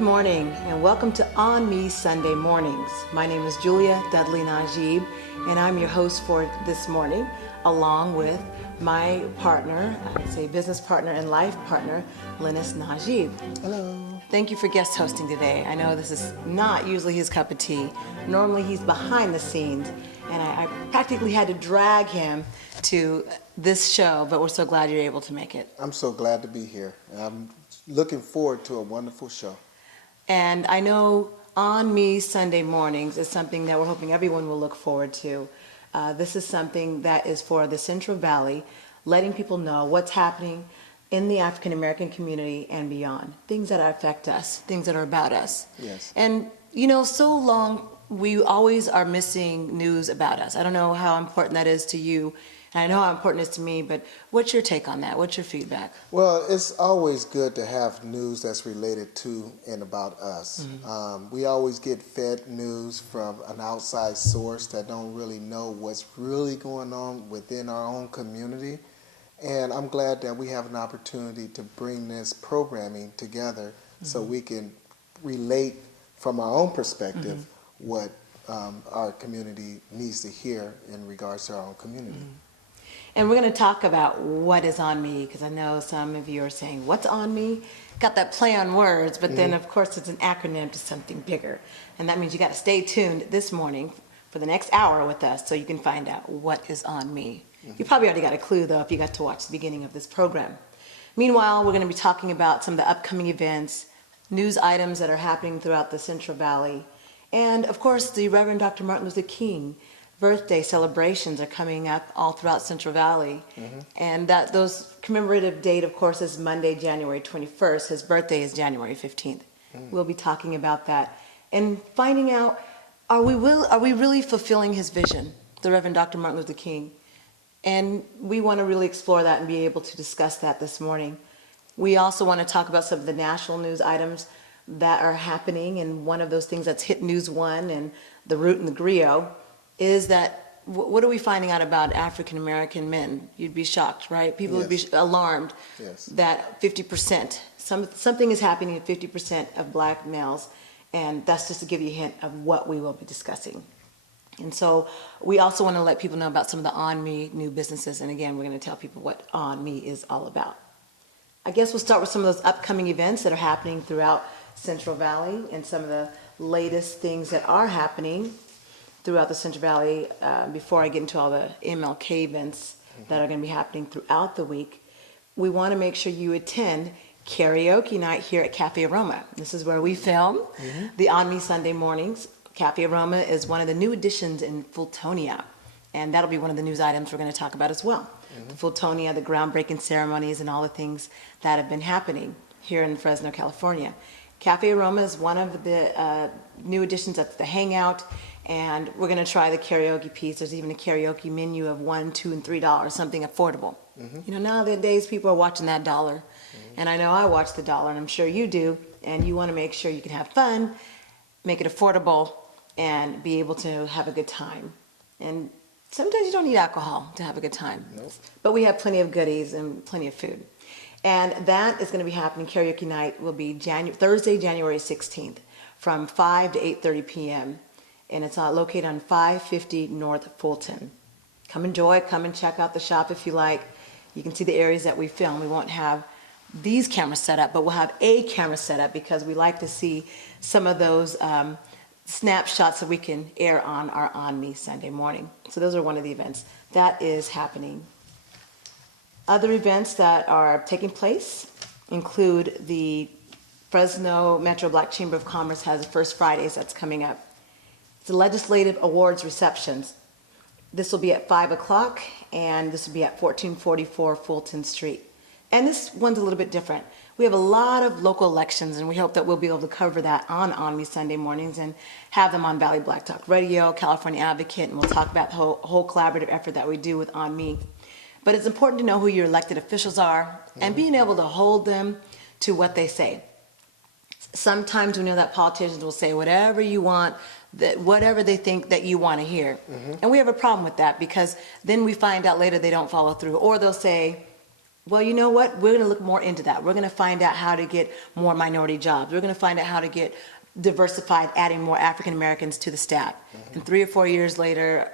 Good morning and welcome to ONME Sunday Mornings. My name is Julia Dudley Najib and I'm your host for this morning, along with my partner, I'd say business partner and life partner, Linus Najib. Hello. Thank you for guest hosting today. I know this is not usually his cup of tea. Normally he's behind the scenes and I practically had to drag him to this show, but we're so glad you're able to make it. I'm so glad to be here. I'm looking forward to a wonderful show. And I know ONME Sunday Mornings is something that we're hoping everyone will look forward to. This is something that is for the Central Valley, letting people know what's happening in the African American community and beyond. Things that affect us, things that are about us. Yes. And you know, so long we always are missing news about us. I don't know how important that is to you. And I know how important it is to me, but what's your take on that? What's your feedback? Well, it's always good to have news that's related to and about us. Mm-hmm. We always get fed news from an outside source that don't really know what's really going on within our own community. And I'm glad that we have an opportunity to bring this programming together so we can relate from our own perspective what our community needs to hear in regards to our own community. And we're going to talk about what is on me, because I know some of you are saying, what's on me? Got that play on words, but then of course it's an acronym to something bigger. And that means you got to stay tuned this morning for the next hour with us so you can find out what is on me. You probably already got a clue though if you got to watch the beginning of this program. Meanwhile, we're going to be talking about some of the upcoming events, news items that are happening throughout the Central Valley, and of course the Reverend Dr. Martin Luther King birthday celebrations are coming up all throughout Central Valley. And that those commemorative date, of course, is Monday, January 21st. His birthday is January 15th. We'll be talking about that and finding out, are we really fulfilling his vision, the Reverend Dr. Martin Luther King? And we want to really explore that and be able to discuss that this morning. We also want to talk about some of the national news items that are happening, and one of those things that's hit News One and the Root and the Griot is that, what are we finding out about African American men? You'd be shocked, right? People would be alarmed that 50%, something is happening at 50% of black males, and that's just to give you a hint of what we will be discussing. And so we also want to let people know about some of the ONME new businesses, and again, we're going to tell people what ONME is all about. I guess we'll start with some of those upcoming events that are happening throughout Central Valley and some of the latest things that are happening throughout the Central Valley before I get into all the MLK events that are going to be happening throughout the week. We want to make sure you attend karaoke night here at Cafe Aroma. This is where we film the ONME Sunday Mornings. Cafe Aroma is one of the new additions in Fultonia, and that'll be one of the news items we're going to talk about as well. Fultonia, the groundbreaking ceremonies and all the things that have been happening here in Fresno, California. Cafe Aroma is one of the new additions. That's the hangout. And we're going to try the karaoke piece. There's even a karaoke menu of $1, $2, and $3, something affordable. You know, nowadays people are watching that dollar. And I know I watch the dollar, and I'm sure you do. And you want to make sure you can have fun, make it affordable, and be able to have a good time. And sometimes you don't need alcohol to have a good time. But we have plenty of goodies and plenty of food. And that is going to be happening. Karaoke night will be Thursday, January 16th from 5 to 8:30 p.m. And it's located on 550 North Fulton. Come enjoy, come and check out the shop if you like. You can see the areas that we film. We won't have these cameras set up, but we'll have a camera set up because we like to see some of those snapshots that we can air on our ONME Sunday morning. So those are one of the events that is happening. Other events that are taking place include the Fresno Metro Black Chamber of Commerce has the First Fridays that's coming up. It's the Legislative Awards receptions. This will be at 5 o'clock, and this will be at 1444 Fulton Street. And this one's a little bit different. We have a lot of local elections, and we hope that we'll be able to cover that on ONME Sunday Mornings and have them on Valley Black Talk Radio, California Advocate, and we'll talk about the whole collaborative effort that we do with ONME. But it's important to know who your elected officials are and being able to hold them to what they say. Sometimes we know that politicians will say whatever you want, that whatever they think that you want to hear. And we have a problem with that because then we find out later they don't follow through, or they'll say, Well, you know what? We're going to look more into that. We're going to find out how to get more minority jobs. We're going to find out how to get diversified, adding more African Americans to the staff. And 3 or 4 years later,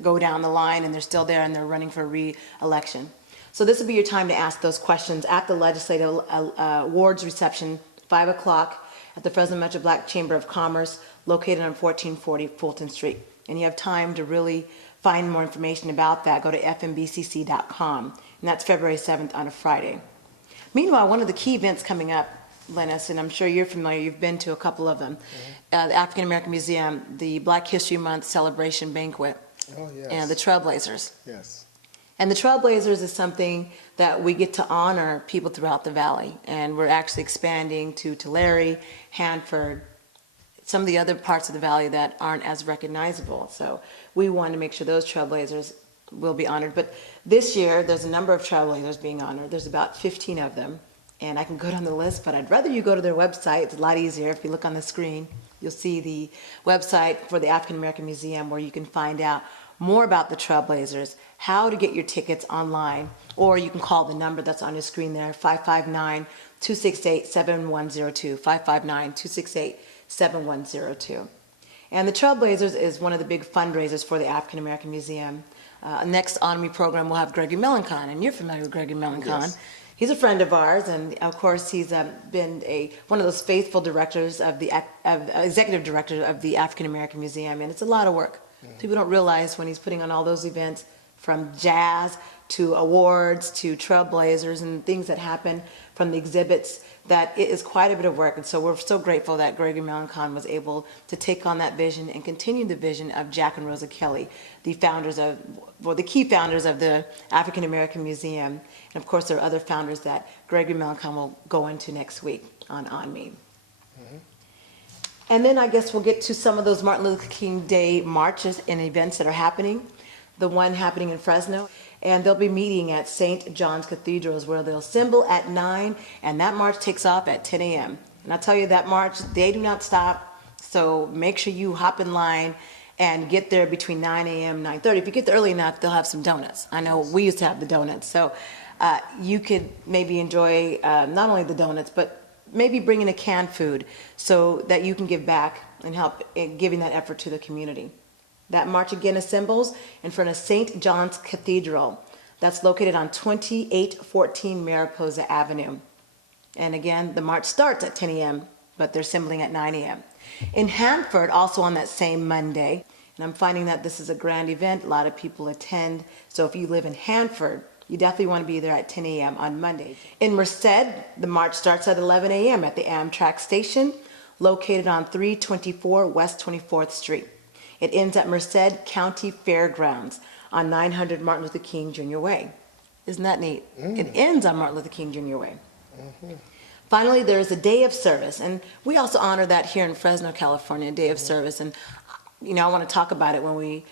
go down the line and they're still there and they're running for re-election. So this will be your time to ask those questions at the Legislative Awards reception, 5 o'clock at the Fresno Metro Black Chamber of Commerce, located on 1440 Fulton Street. And you have time to really find more information about that. Go to fmbcc.com. And that's February 7th on a Friday. Meanwhile, one of the key events coming up, Lennis, and I'm sure you're familiar, you've been to a couple of them, the African American Museum, the Black History Month celebration banquet, and the Trailblazers. Yes. And the Trailblazers is something that we get to honor people throughout the valley. And we're actually expanding to Tulare, Hanford, some of the other parts of the valley that aren't as recognizable. So we want to make sure those Trailblazers will be honored. But this year, there's a number of Trailblazers being honored. There's about 15 of them. And I can go down the list, but I'd rather you go to their website. It's a lot easier. If you look on the screen, you'll see the website for the African American Museum where you can find out more about the Trailblazers, how to get your tickets online, or you can call the number that's on your screen there, 559-268-7102, 559-268-7102. And the Trailblazers is one of the big fundraisers for the African American Museum. Next ONME program will have Gregory Melancon, and you're familiar with Gregory Melancon. Yes. He's a friend of ours, and of course he's been one of those faithful directors of the executive director of the African American Museum, and it's a lot of work. People don't realize when he's putting on all those events, from jazz to awards to Trailblazers and things that happen from the exhibits, that it is quite a bit of work. And so we're so grateful that Gregory Melancon was able to take on that vision and continue the vision of Jack and Rosa Kelly, the key founders of the African American Museum. And of course, there are other founders that Gregory Melancon will go into next week on ONME. And then I guess we'll get to some of those Martin Luther King Day marches and events that are happening. The one happening in Fresno. And they'll be meeting at St. John's Cathedrals where they'll assemble at 9, and that march takes off at 10 a.m. And I'll tell you, that march, they do not stop. So make sure you hop in line and get there between 9 a.m. and 9:30. If you get there early enough, they'll have some donuts. I know we used to have the donuts. So you could maybe enjoy not only the donuts, but maybe bring in a canned food so that you can give back and help in giving that effort to the community. That march again assembles in front of St. John's Cathedral. That's located on 2814 Mariposa Avenue. And again, the march starts at 10 a.m., but they're assembling at 9 a.m. In Hanford, also on that same Monday, and I'm finding that this is a grand event, a lot of people attend. So if you live in Hanford, you definitely want to be there at 10 a.m. on Monday. In Merced, the march starts at 11 a.m. at the Amtrak station, located on 324 West 24th Street. It ends at Merced County Fairgrounds on 900 Martin Luther King Jr. Way. Isn't that neat? It ends on Martin Luther King Jr. Way. Finally, there is a day of service, and we also honor that here in Fresno, California, a day of service. And you know, I want to talk about it when we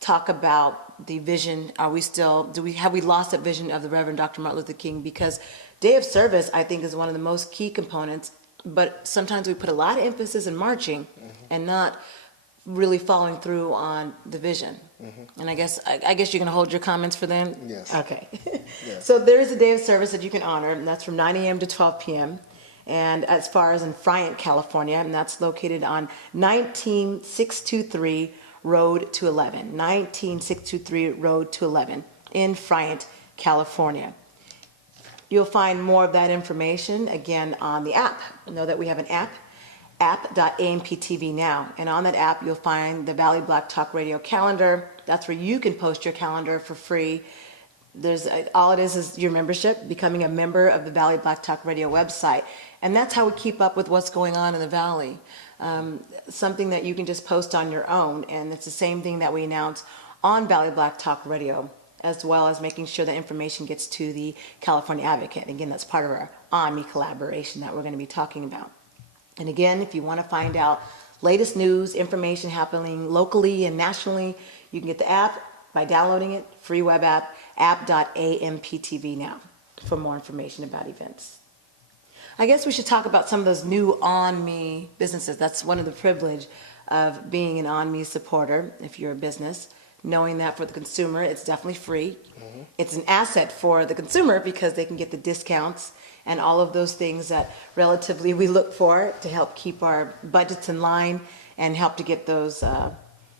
talk about the vision. Have we lost that vision of the Reverend Dr. Martin Luther King? Because day of service, I think, is one of the most key components. But sometimes we put a lot of emphasis in marching and not really following through on the vision. And I guess you're going to hold your comments for them? Yes. Okay. Yes. So there is a day of service that you can honor, and that's from 9 a.m. to 12 p.m. And as far as in Friant, California, and that's located on 19623 Road to 11. 19623 Road to 11 in Friant, California. You'll find more of that information, again, on the app. Know that we have an app, app.amptv now. And on that app, you'll find the Valley Black Talk Radio calendar. That's where you can post your calendar for free. All it is your membership, becoming a member of the Valley Black Talk Radio website. And that's how we keep up with what's going on in the Valley. Something that you can just post on your own. And it's the same thing that we announce on Valley Black Talk Radio, as well as making sure that information gets to the California Advocate. Again, that's part of our ONME collaboration that we're going to be talking about. And again, if you want to find out latest news, information happening locally and nationally, you can get the app by downloading it, free web app, app.amptv now for more information about events. I guess we should talk about some of those new ONME businesses. That's one of the privilege of being an ONME supporter, if you're a business. knowing that for the consumer, it's definitely free. It's an asset for the consumer because they can get the discounts and all of those things that relatively we look for to help keep our budgets in line and help to get those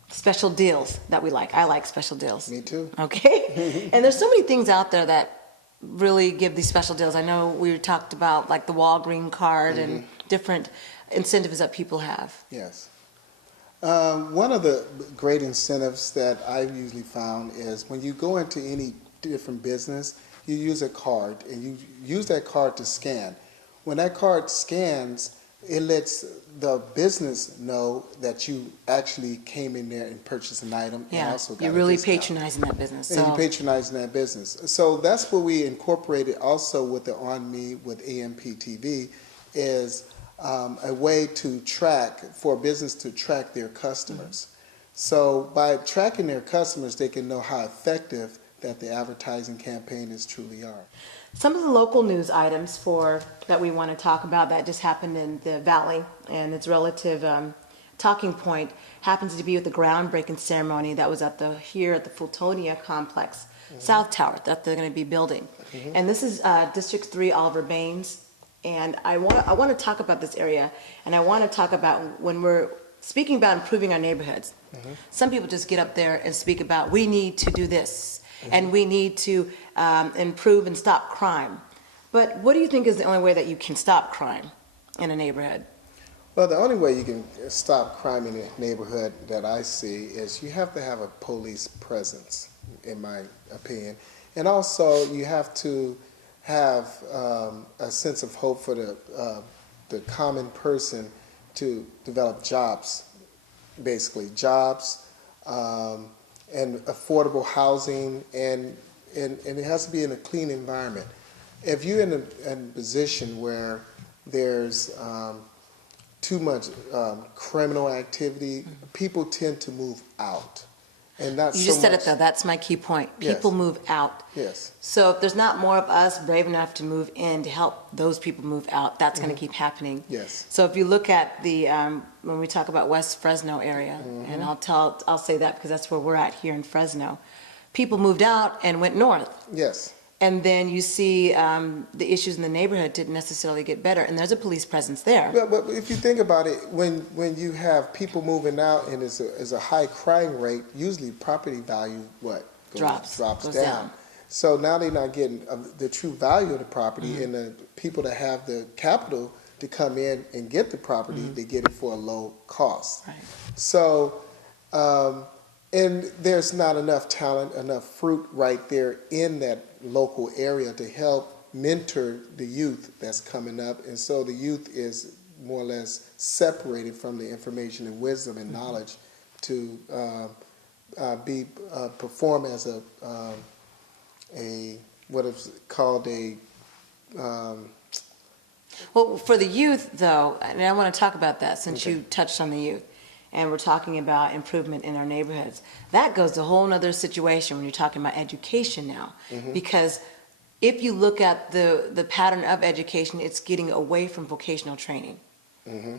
special deals that we like. I like special deals. Me too. Okay? And there's so many things out there that really give these special deals. I know we talked about like the Walgreen card and different incentives that people have. Yes. One of the great incentives that I've usually found is when you go into any different business, you use a card and you use that card to scan. When that card scans, it lets the business know that you actually came in there and purchased an item and Yeah, also got you're a really discount. patronizing that business. And you're patronizing that business. So that's what we incorporated also with the ONME with AMPTV is a way to track, for a business to track their customers. So by tracking their customers, they can know how effective that the advertising campaign is truly are. Some of the local news items that we want to talk about that just happened in the Valley, and its relative talking point happens to be with the groundbreaking ceremony that was here at the Fultonia Complex, South Tower, that they're going to be building. And this is District 3 Oliver Baines, and I want to talk about this area, and I want to talk about when we're speaking about improving our neighborhoods. Some people just get up there and speak about we need to do this. And we need to improve and stop crime. But what do you think is the only way that you can stop crime in a neighborhood? Well, the only way you can stop crime in a neighborhood that I see is you have to have a police presence, in my opinion. And also you have to have a sense of hope for the common person to develop jobs, basically jobs, and affordable housing, and it has to be in a clean environment. If you're in a position where there's too much criminal activity, people tend to move out. And not You so just said much, it though, that's my key point. Yes. People move out. Yes. So if there's not more of us brave enough to move in to help those people move out, that's going to keep happening. Yes. So if you look at the, when we talk about West Fresno area, and I'll say that because that's where we're at here in Fresno, people moved out and went north. Yes. And then you see the issues in the neighborhood didn't necessarily get better, and there's a police presence there. But if you think about it, when you have people moving out and there's a high crime rate, usually property value drops Goes down. So now they're not getting the true value of the property, and the people that have the capital to come in and get the property, they get it for a low cost. Right. So, and there's not enough talent, enough fruit right there in that local area to help mentor the youth that's coming up. And so the youth is more or less separated from the information and wisdom and knowledge to perform as a what is called a Well, for the youth, though, and I want to talk about that since you touched on the youth, and we're talking about improvement in our neighborhoods. That goes to a whole other situation when you're talking about education now, because if you look at the pattern of education, it's getting away from vocational training.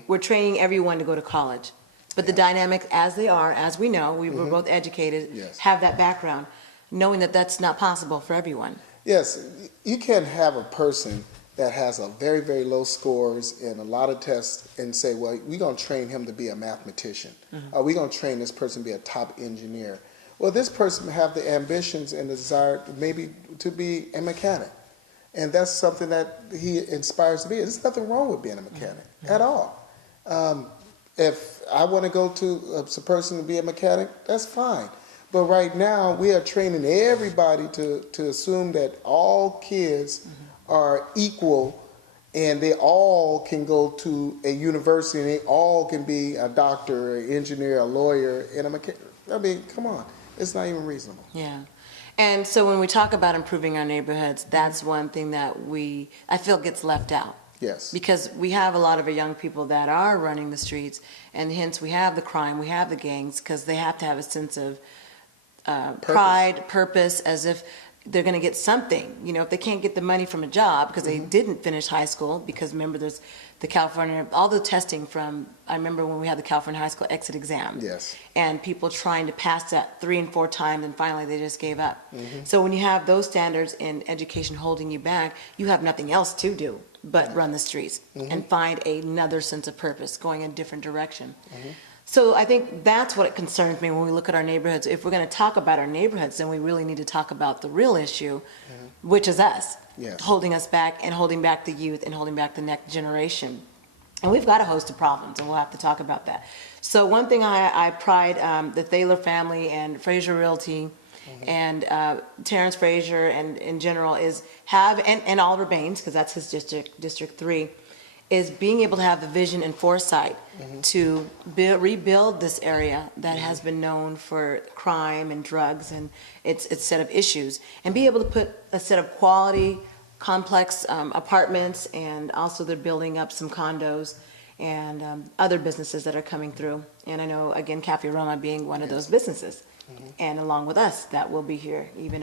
We're training everyone to go to college, but the dynamics as they are, as we know, we were both educated, have that background, knowing that that's not possible for everyone. Yes, you can have a person that has a very, very low scores in a lot of tests and say, well, we're going to train him to be a mathematician. Or we're going to train this person to be a top engineer. Well, this person have the ambitions and desire maybe to be a mechanic. And that's something that he inspires to be. There's nothing wrong with being a mechanic at all. If I want to go to a person to be a mechanic, that's fine. But right now, we are training everybody to assume that all kids are equal and they all can go to a university and they all can be a doctor, an engineer, a lawyer, and a mechanic. I mean, come on. It's not even reasonable. Yeah. And so when we talk about improving our neighborhoods, that's one thing that I feel gets left out. Yes. Because we have a lot of our young people that are running the streets, and hence we have the crime, we have the gangs, because they have to have a sense of pride, purpose, as if they're going to get something. You know, if they can't get the money from a job because they didn't finish high school, because remember there's the California, all the testing from, I remember when we had the California high school exit exam. Yes. And people trying to pass that 3 and 4 times, and finally they just gave up. So when you have those standards in education holding you back, you have nothing else to do but run the streets and find another sense of purpose, going in a different direction. So I think that's what it concerns me when we look at our neighborhoods. If we're going to talk about our neighborhoods, then we really need to talk about the real issue, which is us, holding us back and holding back the youth and holding back the next generation. And we've got a host of problems, and we'll have to talk about that. So one thing I pride the Thaler family and Fraser Realty and Terrence Fraser and in general is and Oliver Baines, because that's his district, District 3, is being able to have the vision and foresight to rebuild this area that has been known for crime and drugs and its set of issues, and be able to put a set of quality, complex apartments, and also they're building up some condos and other businesses that are coming through. And I know, again, Cafe Roma being one of those businesses, and along with us, that will be here, even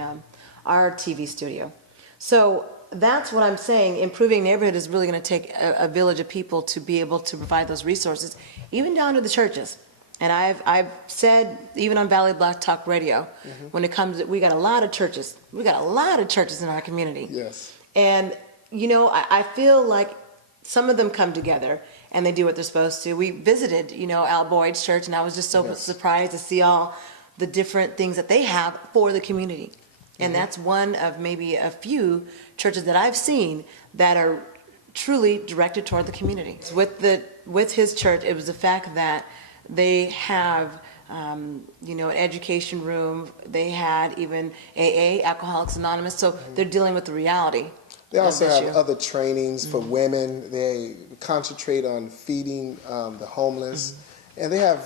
our TV studio. So that's what I'm saying. Improving neighborhood is really going to take a village of people to be able to provide those resources, even down to the churches. And I've said, even on Valley Black Talk Radio, when it comes, we got a lot of churches. We got a lot of churches in our community. Yes. And, you know, I feel like some of them come together and they do what they're supposed to. We visited, you know, Al Boyd's church, and I was just so surprised to see all the different things that they have for the community. And that's one of maybe a few churches that I've seen that are truly directed toward the community. With his church, it was the fact that they have, you know, an education room. They had even AA, Alcoholics Anonymous. So they're dealing with the reality. They also have other trainings for women. They concentrate on feeding the homeless. And they have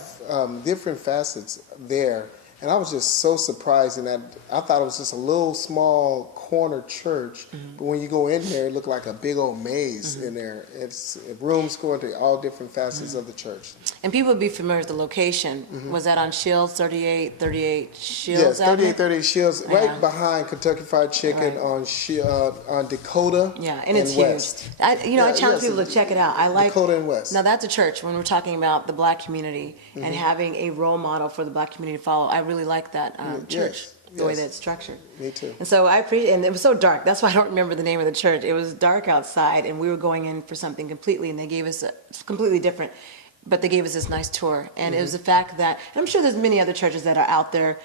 different facets there. And I was just so surprised in that. I thought it was just a little small corner church, but when you go in there, it looked like a big old maze in there. It's rooms going to all different facets of the church. And people would be familiar with the location. Was that on Shields, 3838 Shields? Yes, 3838 Shields, right behind Kentucky Fried Chicken on Dakota. Yeah, and it's West. huge. I challenge people to check it out. I like Dakota and West. Now that's a church. When we're talking about the black community and having a role model for the black community to follow, I really like that church. The way that it's structured. Me too. And so I appreciate, and it was so dark. That's why I don't remember the name of the church. It was dark outside, and we were going in for something completely, and they gave us completely different, but they gave us this nice tour. And it was the fact that, and I'm sure there's many other churches that are out there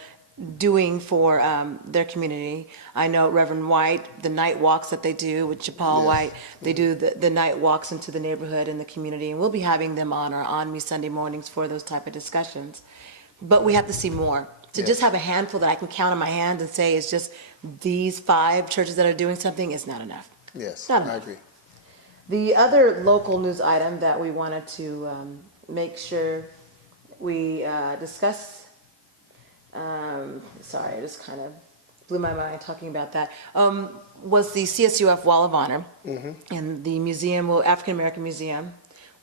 doing for their community. I know Reverend White, the night walks that they do with Chapal White, they do the night walks into the neighborhood and the community, and we'll be having them on our ONME Sunday mornings for those type of discussions. But we have to see more. To just have a handful that I can count on my hand and say it's just these 5 churches that are doing something is not enough. Yes, not enough. I agree. The other local news item that we wanted to make sure we discuss, sorry, I just kind of blew my mind talking about that, was the CSUF Wall of Honor. And the museum, African American Museum,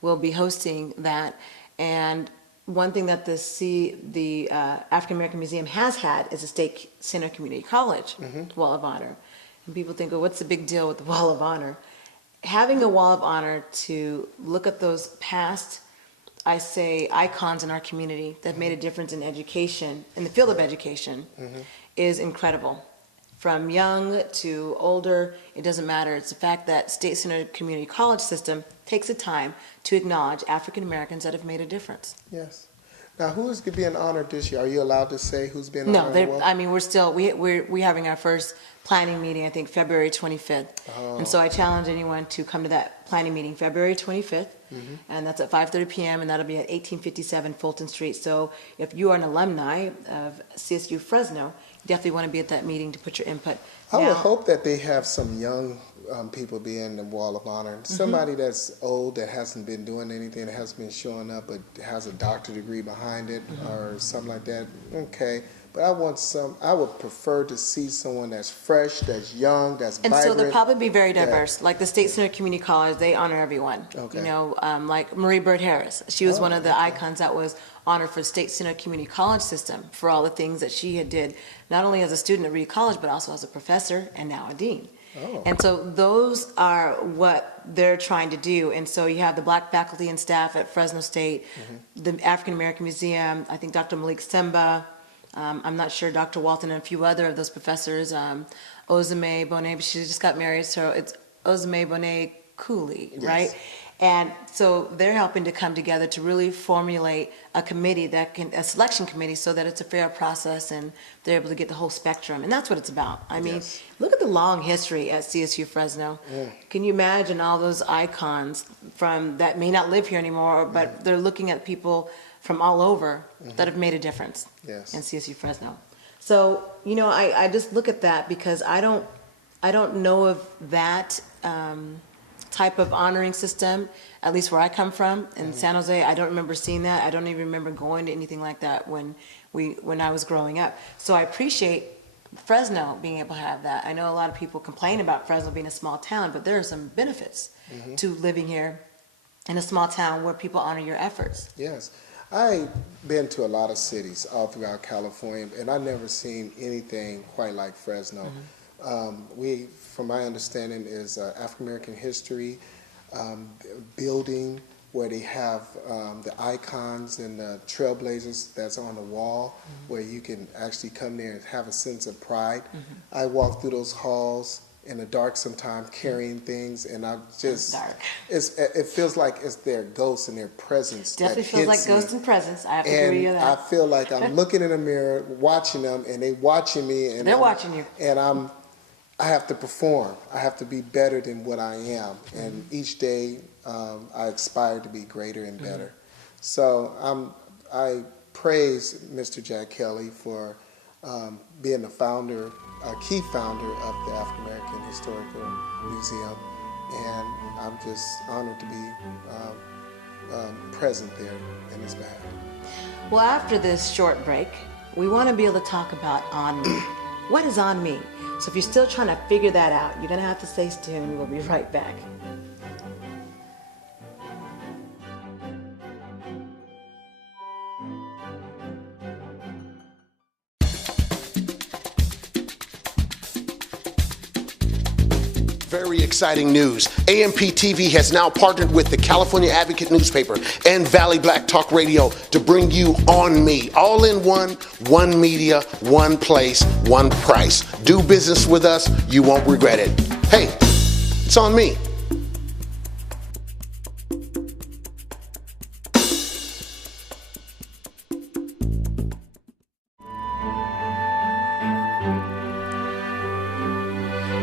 will be hosting that. And one thing that the African American Museum has had is a State Center Community College Wall of Honor. And people think, well, what's the big deal with the Wall of Honor? Having a Wall of Honor to look at those past, I say, icons in our community that made a difference in education, in the field of education, is incredible. From young to older, it doesn't matter. It's the fact that State Center Community College system takes the time to acknowledge African Americans that have made a difference. Yes. Now, who is being honored this year? Are you allowed to say who's being honored? No, I mean, we're having our first planning meeting, I think February 25th. And so I challenge anyone to come to that planning meeting February 25th. And that's at 5:30 p.m. and that'll be at 1857 Fulton Street. So if you are an alumni of CSU Fresno, you definitely want to be at that meeting to put your input. I would hope that they have some young people be in the Wall of Honor. Somebody that's old, that hasn't been doing anything, that hasn't been showing up, but has a doctorate degree behind it or something like that. Okay. but I would prefer to see someone that's fresh, that's young, that's And vibrant. so they'll probably be very diverse. Like the State Center Community College, they honor everyone. Okay. You know, like Marie Bird Harris. She was Oh, one of the okay. icons that was honored for the State Center Community College system for all the things that she had did, not only as a student at Reed College, but also as a professor and now a dean. Oh. And so those are what they're trying to do. And so you have the black faculty and staff at Fresno State, the African American Museum, I think Dr. Malik Semba, I'm not sure Dr. Walton and a few other of those professors, Ozeme Bonet, but she just got married, so it's Ozeme Bonet Cooley, Yes. right? And so they're helping to come together to really formulate a committee a selection committee, so that it's a fair process and they're able to get the whole spectrum. And that's what it's about. I mean, Yes. look at the long history at CSU Fresno. Can you imagine all those icons from that may not live here anymore, but they're looking at people from all over that have made a difference Yes. in CSU Fresno. So, you know, I just look at that because I don't know of that type of honoring system, at least where I come from in San Jose. I don't remember seeing that. I don't even remember going to anything like that when I was growing up. So I appreciate Fresno being able to have that. I know a lot of people complain about Fresno being a small town, but there are some benefits to living here in a small town where people honor your efforts. Yes. I've been to a lot of cities all throughout California, and I've never seen anything quite like Fresno. From my understanding, is African American history building where they have the icons and the trailblazers that's on the wall, where you can actually come there and have a sense of pride. I walk through those halls in the dark sometimes carrying things, and I just Dark. it feels like it's their ghosts and their presence. Definitely that feels like hits me. ghost and presence. I have to agree with And I that. feel like I'm looking in the mirror, watching them, and they watching me, and They're watching you. and I have to perform. I have to be better than what I am, and each day I aspire to be greater and better. So I praise Mr. Jack Kelly for being the founder, a key founder of the African American Historical Museum, and I'm just honored to be present there in his behalf. Well, after this short break, we want to be able to talk about On Me. What is On Me? So if you're still trying to figure that out, you're going to have to stay tuned. We'll be right back. Very exciting news. AMPTV has now partnered with the California Advocate newspaper and Valley Black Talk Radio to bring you On Me. All in one media, one place, one price. Do business with us, you won't regret it. Hey, it's on me.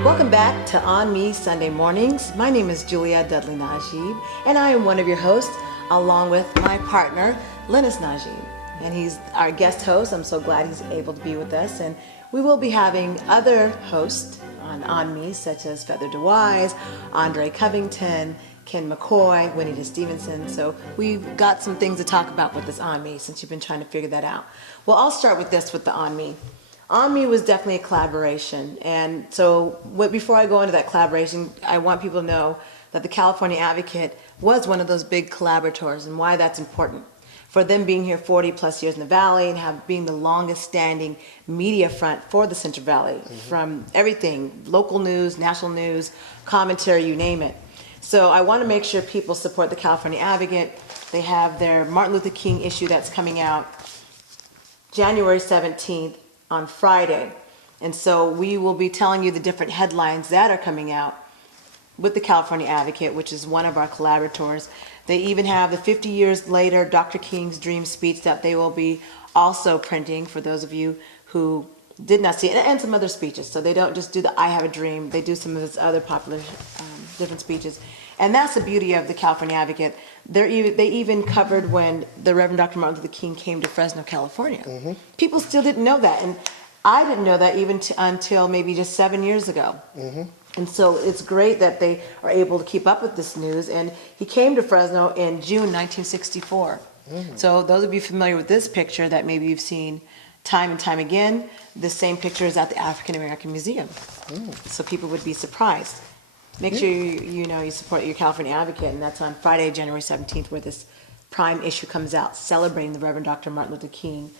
Welcome back to On Me Sunday Mornings. My name is Julia Dudley Najib, and I am one of your hosts, along with my partner, Linus Najib. And he's our guest host. I'm so glad he's able to be with us. And we will be having other hosts on Me, such as Feather Da-Wyz, Andre Covington, Ken McCoy, Juanita Stevenson. So we've got some things to talk about with this On Me, since you've been trying to figure that out. Well, I'll start with this, with the On Me. On Me was definitely a collaboration. And so before I go into that collaboration, I want people to know that the California Advocate was one of those big collaborators, and why that's important. For them being here 40 plus years in the Valley and being the longest standing media front for the Central Valley, from everything, local news, national news, commentary, you name it. So I want to make sure people support the California Advocate. They have their Martin Luther King issue that's coming out January 17th on Friday. And so we will be telling you the different headlines that are coming out with the California Advocate, which is one of our collaborators. They even have the 50 years later Dr. King's Dream speech that they will be also printing for those of you who did not see it, and some other speeches. So they don't just do the I Have a Dream, they do some of his other popular different speeches. And that's the beauty of the California Advocate. They even covered when the Reverend Dr. Martin Luther King came to Fresno, California. People still didn't know that, and I didn't know that even until maybe just 7 years ago. And so it's great that they are able to keep up with this news. And he came to Fresno in June 1964. So those of you familiar with this picture that maybe you've seen time and time again, the same picture is at the African American Museum. So people would be surprised. Make sure you support your California Advocate, and that's on Friday, January 17th, where this prime issue comes out, celebrating the Reverend Dr. Martin Luther King,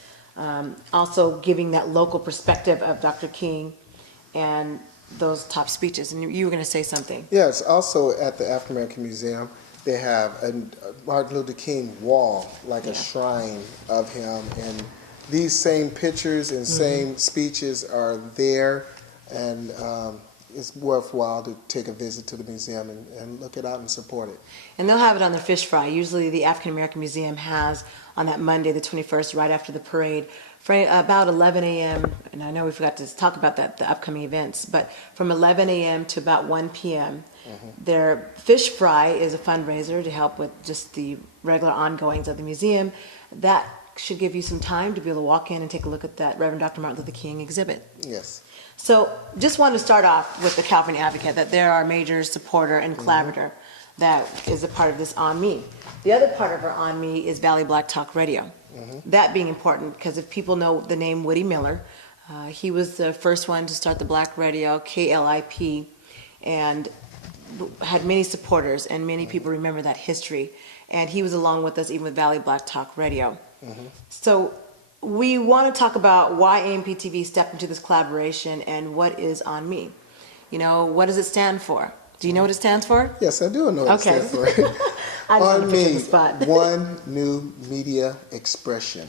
also giving that local perspective of Dr. King and those top speeches. And you were going to say something. Yes, also at the African American Museum, they have a Martin Luther King wall, like a shrine of him, and these same pictures and same speeches are there, and it's worthwhile to take a visit to the museum and look it out and support it. And they'll have it on their fish fry. Usually the African American Museum has on that Monday, the 21st, right after the parade, for about 11 a.m., and I know we forgot to talk about that, the upcoming events, but from 11 a.m. to about 1 p.m., their fish fry is a fundraiser to help with just the regular ongoings of the museum. That should give you some time to be able to walk in and take a look at that Reverend Dr. Martin Luther King exhibit. Yes. So just wanted to start off with the California Advocate, that they're our major supporter and collaborator that is a part of this ONME. The other part of our ONME is Valley Black Talk Radio. That being important because if people know the name Woody Miller, he was the first one to start the black radio, KLIP, and had many supporters, and many people remember that history. And he was along with us even with Valley Black Talk Radio. So we want to talk about why AMPTV stepped into this collaboration and what is ONME. You know, what does it stand for? Do you know what it stands for? Yes, I do know what it stands for. I just want to put you on the ONME, spot. One New Media Expression.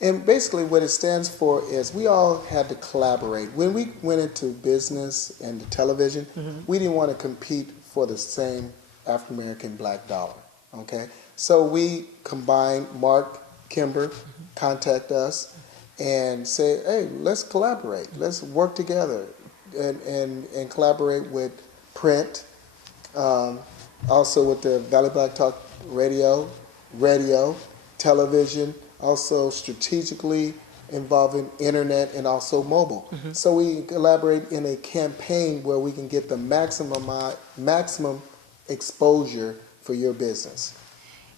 And basically what it stands for is we all had to collaborate. When we went into business and the television, we didn't want to compete for the same African American black dollar. Okay? So we combined. Mark Kimber contact us and say, hey, let's collaborate. Let's work together and collaborate with print, also with the Valley Black Talk Radio, television, also strategically involving internet and also mobile. So we collaborate in a campaign where we can get the maximum exposure for your business.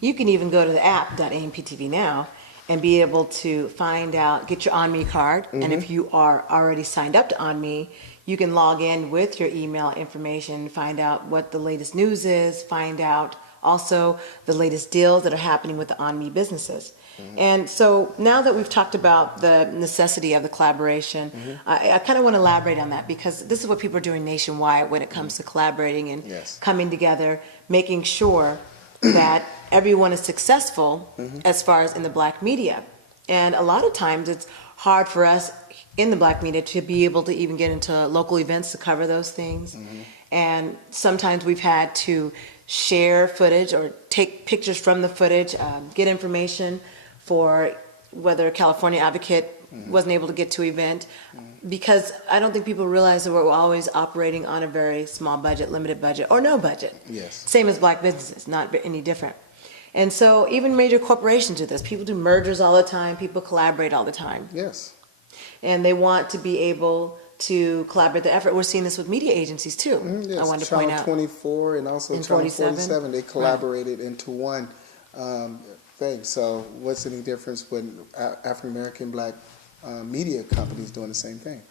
You can even go to the app.amptv now and be able to find out, get your ONME card, and if you are already signed up to ONME, you can log in with your email information, find out what the latest news is, find out also the latest deals that are happening with the ONME businesses. And so now that we've talked about the necessity of the collaboration, I kind of want to elaborate on that because this is what people are doing nationwide when it comes to collaborating and coming together, making sure that everyone is successful as far as in the black media. And a lot of times it's hard for us in the black media to be able to even get into local events to cover those things. And sometimes we've had to share footage or take pictures from the footage, get information for whether California Advocate wasn't able to get to event, because I don't think people realize that we're always operating on a very small budget, limited budget, or no budget. Same as black businesses, not any different. And so even major corporations do this. People do mergers all the time. People collaborate all the time. And they want to be able to collaborate the effort. We're seeing this with media agencies too. I wanted to point out. Channel 24 and also And Channel 47. 47, they collaborated into one thing. So what's any difference when African American black media companies doing the same thing?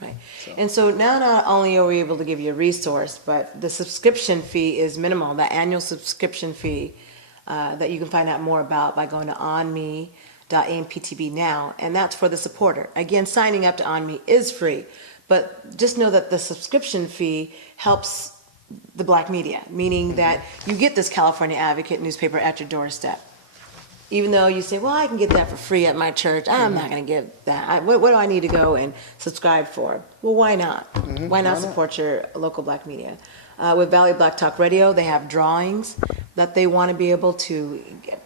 And so now not only are we able to give you a resource, but the subscription fee is minimal. That annual subscription fee that you can find out more about by going to onme.amptv now, and that's for the supporter. Again, signing up to ONME is free, but just know that the subscription fee helps the black media, meaning that you get this California Advocate newspaper at your doorstep. Even though you say, well, I can get that for free at my church, I'm not going to get that. What do I need to go and subscribe for? Well, why not? Why not support your local black media? With Valley Black Talk Radio, they have drawings that they want to be able to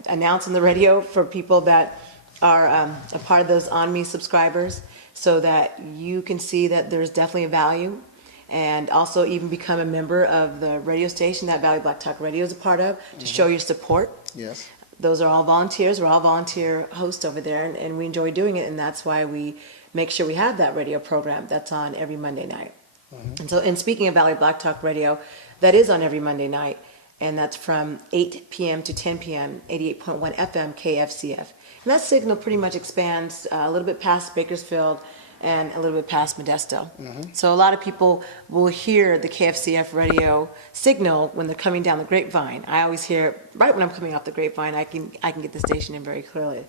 announce on the radio for people that are a part of those ONME subscribers, so that you can see that there's definitely a value, and also even become a member of the radio station that Valley Black Talk Radio is a part of to show your support. Those are all volunteers. We're all volunteer hosts over there, and we enjoy doing it, and that's why we make sure we have that radio program that's on every Monday night. And so, and speaking of Valley Black Talk Radio, that is on every Monday night. and that's from 8 p.m. to 10 p.m., 88.1 FM KFCF. And that signal pretty much expands a little bit past Bakersfield and a little bit past Modesto. So a lot of people will hear the KFCF radio signal when they're coming down the grapevine. I always hear it right when I'm coming off the grapevine. I can get the station in very clearly.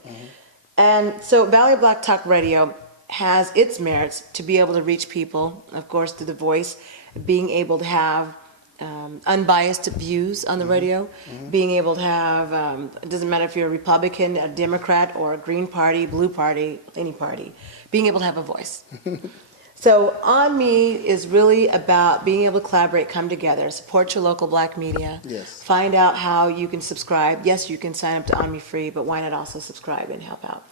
And so Valley Black Talk Radio has its merits to be able to reach people, of course, through the voice, being able to have unbiased views on the radio, being able to have, it doesn't matter if you're a Republican, a Democrat, or a Green Party, Blue Party, any party, being able to have a voice. So On Me is really about being able to collaborate, come together, support your local black media, Yes. find out how you can subscribe. Yes, you can sign up to On Me free, but why not also subscribe and help out?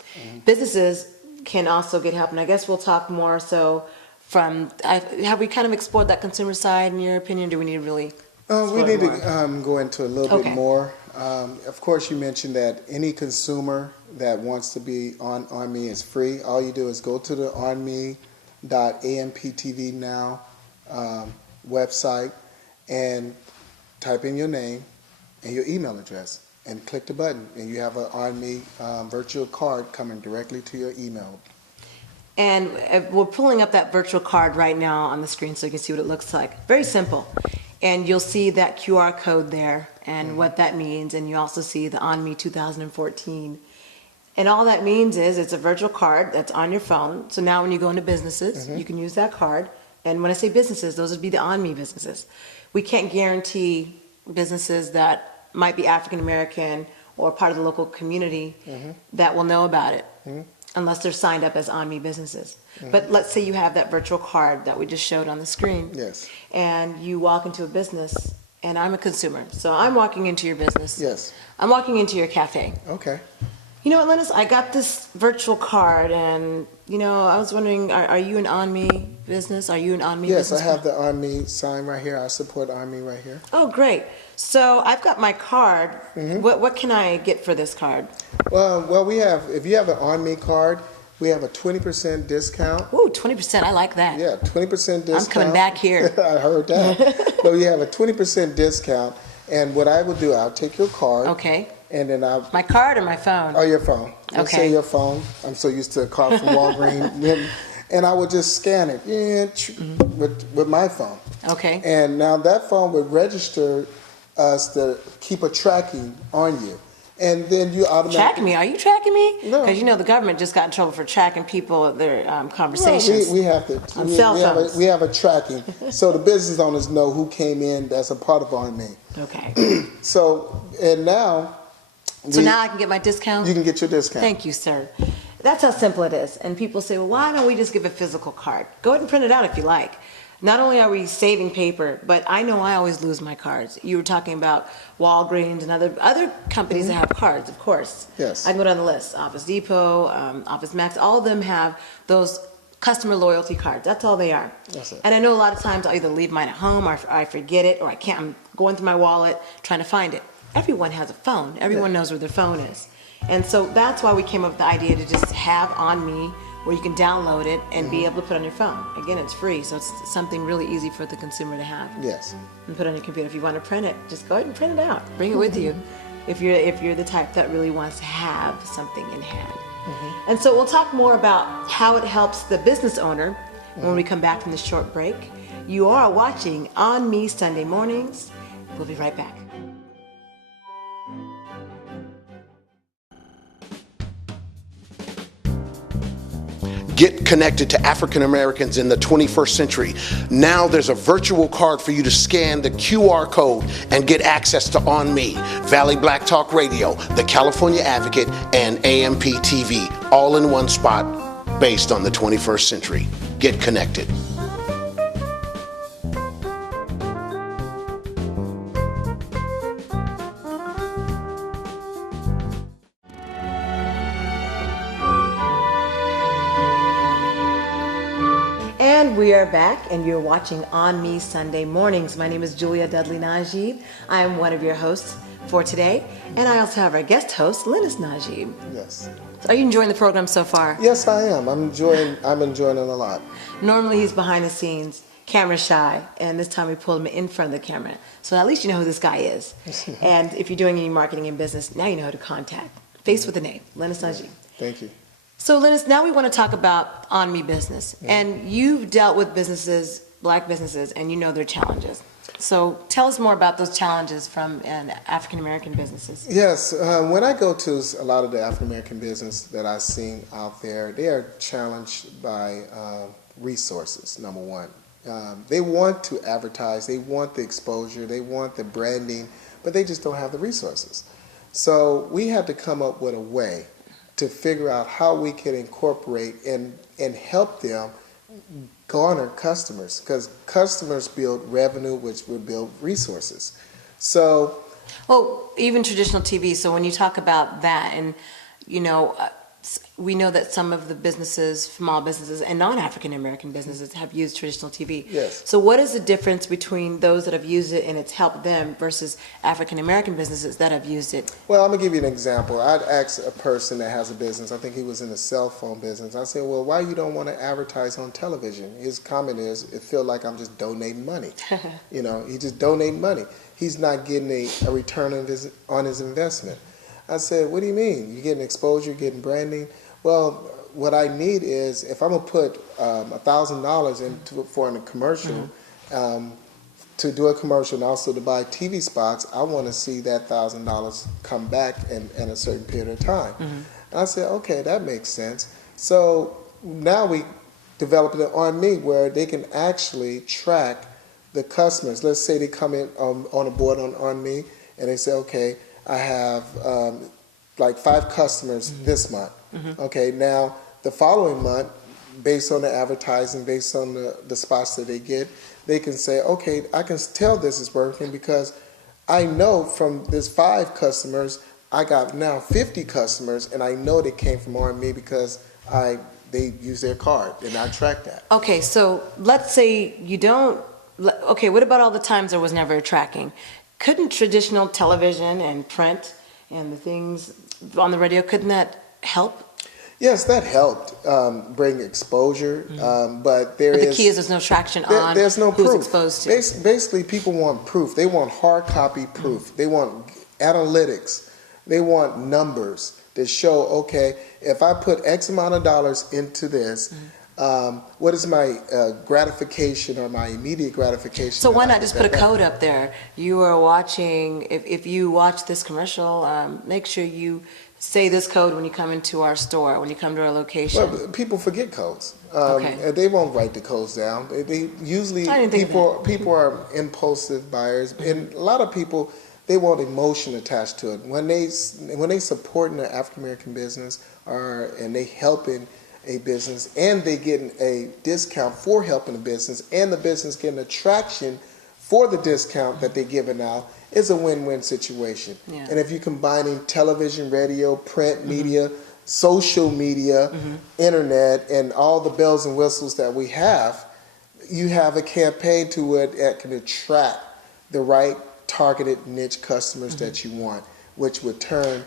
Businesses can also get help, and I guess we'll talk more so from, have we kind of explored that consumer side in your opinion? Do we need to really We explore need more? to go into a little bit Okay. more. Of course, you mentioned that any consumer that wants to be on Me is free. All you do is go to the onme.amptv now website and type in your name and your email address and click the button, and you have an On Me virtual card coming directly to your email. And we're pulling up that virtual card right now on the screen so you can see what it looks like. Very simple. And you'll see that QR code there and what that means. And you also see the On Me 2014. And all that means is it's a virtual card that's on your phone. So now when you go into businesses, you can use that card. And when I say businesses, those would be the On Me businesses. We can't guarantee businesses that might be African American or part of the local community that will know about it. Unless they're signed up as On Me businesses. But let's say you have that virtual card that we just showed on the screen. Yes. And you walk into a business, and I'm a consumer. So I'm walking into your business. Yes. I'm walking into your cafe. Okay. You know what, Linus? I got this virtual card, and, you know, I was wondering, are you an On Me business? Are you an On Me Yes, business? I have the On Me sign right here. I support On Me right here. Oh, great. So I've got my card. What can I get for this card? Well, we have, if you have an On Me card, we have a 20% discount. Ooh, 20%. I like that. Yeah, 20% discount. I'm coming back here. I heard that. But we have a 20% discount. And what I will do, I'll take your card. Okay. And then I'll... My card or my phone? Oh, your phone. Let's Okay. say your phone. I'm so used to a card from Walgreens. And I would just scan it with my phone. Okay. And now that phone would register us to keep a tracking on you. And then you automatically... Tracking me? Are you tracking me? No. Because you know the government just got in trouble for tracking people, their conversations. Well, we have to. On cell phones. We have a tracking, so the business owners know who came in as a part of On Me. Okay. So, and now... So now I can get my discount? You can get your discount. Thank you, sir. That's how simple it is. And people say, well, why don't we just give a physical card? Go ahead and print it out if you like. Not only are we saving paper, but I know I always lose my cards. You were talking about Walgreens and other companies that have cards, of course. Yes. I can go down the list. Office Depot, Office Max, all of them have those customer loyalty cards. That's all they are. That's it. And I know a lot of times I'll either leave mine at home or I forget it or I can't. I'm going through my wallet trying to find it. Everyone has a phone. Everyone knows where their phone is. And so that's why we came up with the idea to just have On Me, where you can download it and be able to put on your phone. Again, it's free, so it's something really easy for the consumer to have. Yes. And put on your computer. If you want to print it, just go ahead and print it out. Bring it with you. If you're the type that really wants to have something in hand. And so we'll talk more about how it helps the business owner when we come back from this short break. You are watching On Me Sunday Mornings. We'll be right back. Get connected to African Americans in the 21st century. Now there's a virtual card for you to scan the QR code and get access to On Me, Valley Black Talk Radio, the California Advocate, and AMPTV, all in one spot based on the 21st century. Get connected. And we are back, and you're watching On Me Sunday Mornings. My name is Julia Dudley Najib. I am one of your hosts for today, and I also have our guest host, Linus Najib. Yes. So are you enjoying the program so far? Yes, I am. I'm enjoying it a lot. Normally he's behind the scenes. camera shy, and this time we pulled him in front of the camera. So at least you know who this guy is. And if you're doing any marketing in business, now you know who to contact. Face with a name, Linus Najee. Thank you. So Linus, now we want to talk about ONME business. And you've dealt with businesses, black businesses, and you know their challenges. So tell us more about those challenges from African American businesses. Yes, when I go to a lot of the African American business that I've seen out there, they are challenged by resources, number one. They want to advertise, they want the exposure, they want the branding, but they just don't have the resources. So we had to come up with a way to figure out how we can incorporate and help them garner customers, because customers build revenue, which will build resources. So, well, even traditional TV. So when you talk about that, and you know, we know that some of the businesses, small businesses, and non-African American businesses have used traditional TV. Yes. So what is the difference between those that have used it and it's helped them versus African American businesses that have used it? Well, I'm gonna give you an example. I'd ask a person that has a business. I think he was in the cell phone business. I said, "Well, why you don't want to advertise on television?" His comment is, "It feels like I'm just donating money." You know, he just donating money. He's not getting a return on his investment. I said, "What do you mean? You're getting exposure, you're getting branding." Well, what I need is, if I'm gonna put $1,000 for a commercial, to do a commercial and also to buy TV spots, I want to see that $1,000 come back in a certain period of time. And I said, okay, that makes sense. So now we developed it on me where they can actually track the customers. Let's say they come in on a board on me and they say, okay, I have like 5 customers this month. Okay, now the following month, based on the advertising, based on the spots that they get, they can say, okay, I can tell this is working because I know from this 5 customers, I got now 50 customers, and I know they came from ONME because they use their card, and I track that. Okay, so let's say you don't, okay, what about all the times there was never a tracking? Couldn't traditional television and print and the things on the radio, couldn't that help? Yes, that helped bring exposure, but the key is there's no traction on there's no who's proof. exposed to. Basically, people want proof. They want hard copy proof. They want analytics. They want numbers that show, okay, if I put X amount of dollars into this, what is my gratification or my immediate gratification? So why not just put a code up there? You are watching, if you watch this commercial, make sure you say this code when you come into our store, when you come to our location. Well, people forget codes. Okay. They won't write the codes down. They usually people are impulsive buyers, and a lot of people, they want emotion attached to it. When they supporting an African American business and they helping a business and they getting a discount for helping the business and the business getting a traction for the discount that they're giving out, it's a win-win situation. Yeah. And if you're combining television, radio, print media, social media, internet, and all the bells and whistles that we have, you have a campaign to it that can attract the right targeted niche customers that you want, which would turn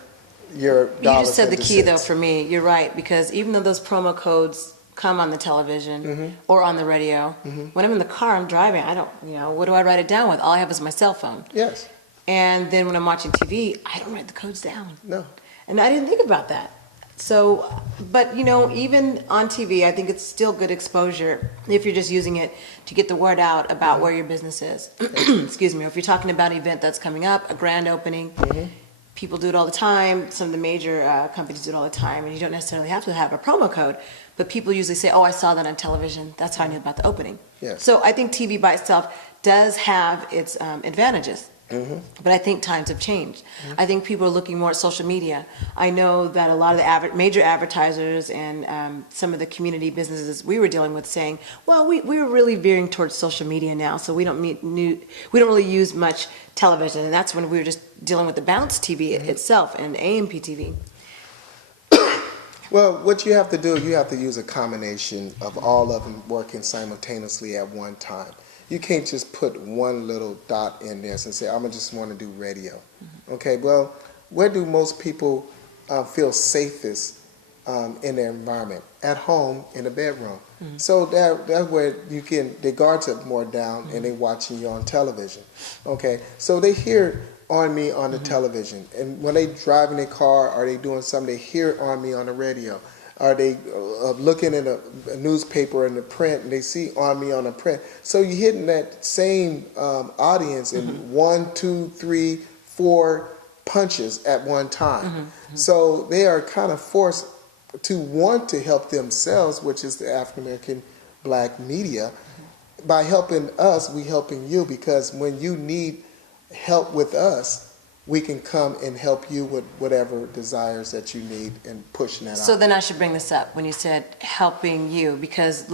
your dollars into You just said the key, though, cents. for me. You're right, because even though those promo codes come on the television or on the radio, when I'm in the car, I'm driving, I don't, what do I write it down with? All I have is my cell phone. Yes. And then when I'm watching TV, I don't write the codes down. No. And I didn't think about that. So, but even on TV, I think it's still good exposure if you're just using it to get the word out about where your business is. Excuse me. If you're talking about an event that's coming up, a grand opening, people do it all the time. Some of the major companies do it all the time, and you don't necessarily have to have a promo code, but people usually say, oh, I saw that on television. That's how I knew about the opening. Yes. So I think TV by itself does have its advantages. But I think times have changed. I think people are looking more at social media. I know that a lot of the major advertisers and some of the community businesses we were dealing with saying, well, we're really veering towards social media now, so we don't really use much television. And that's when we were just dealing with the Bounce TV itself and AMPTV. Well, what you have to do, you have to use a combination of all of them working simultaneously at one time. You can't just put one little dot in there and say, I'm just want to do radio. Okay, well, where do most people feel safest in their environment, at home, in the bedroom. So that's where their guards are more down and they're watching you on television. Okay, so they hear On Me on the television, and when they drive in their car or they doing something, they hear On Me on the radio. Are they looking in a newspaper in the print and they see On Me on the print? So you're hitting that same audience in 1, 2, 3, 4 punches at one time. So they are kind of forced to want to help themselves, which is the African American black media. By helping us, we helping you, because when you need help with us, we can come and help you with whatever desires that you need and pushing that out. So then I should bring this up when you said helping you, because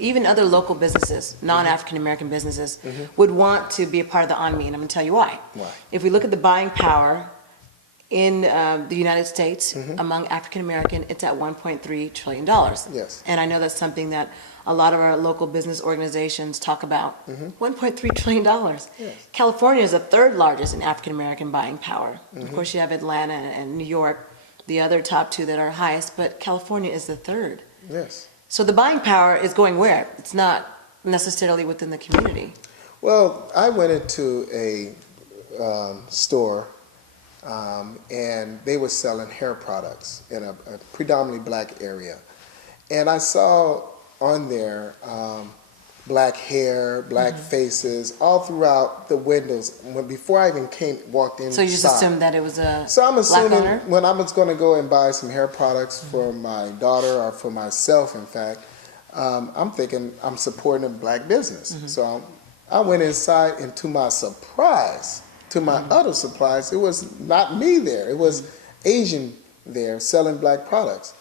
even other local businesses, non-African American businesses, would want to be a part of the On Me, and I'm going to tell you why. Why? If we look at the buying power in the United States among African American, it's at $1.3 trillion. Yes. And I know that's something that a lot of our local business organizations talk about. $1.3 trillion. Yes. California is the third largest in African American buying power. Of course, you have Atlanta and New York, the other top two that are highest, but California is the third. Yes. So the buying power is going where? It's not necessarily within the community. Well, I went into a store and they were selling hair products in a predominantly black area. And I saw on there black hair, black faces, all throughout the windows. Before I even walked inside. So you just assumed that it was a So I'm assuming black owner? when I was going to go and buy some hair products for my daughter, or for myself, in fact, I'm thinking I'm supporting a black business. So I went inside, and to my surprise, to my utter surprise, it was not me there. It was Asian there selling black products.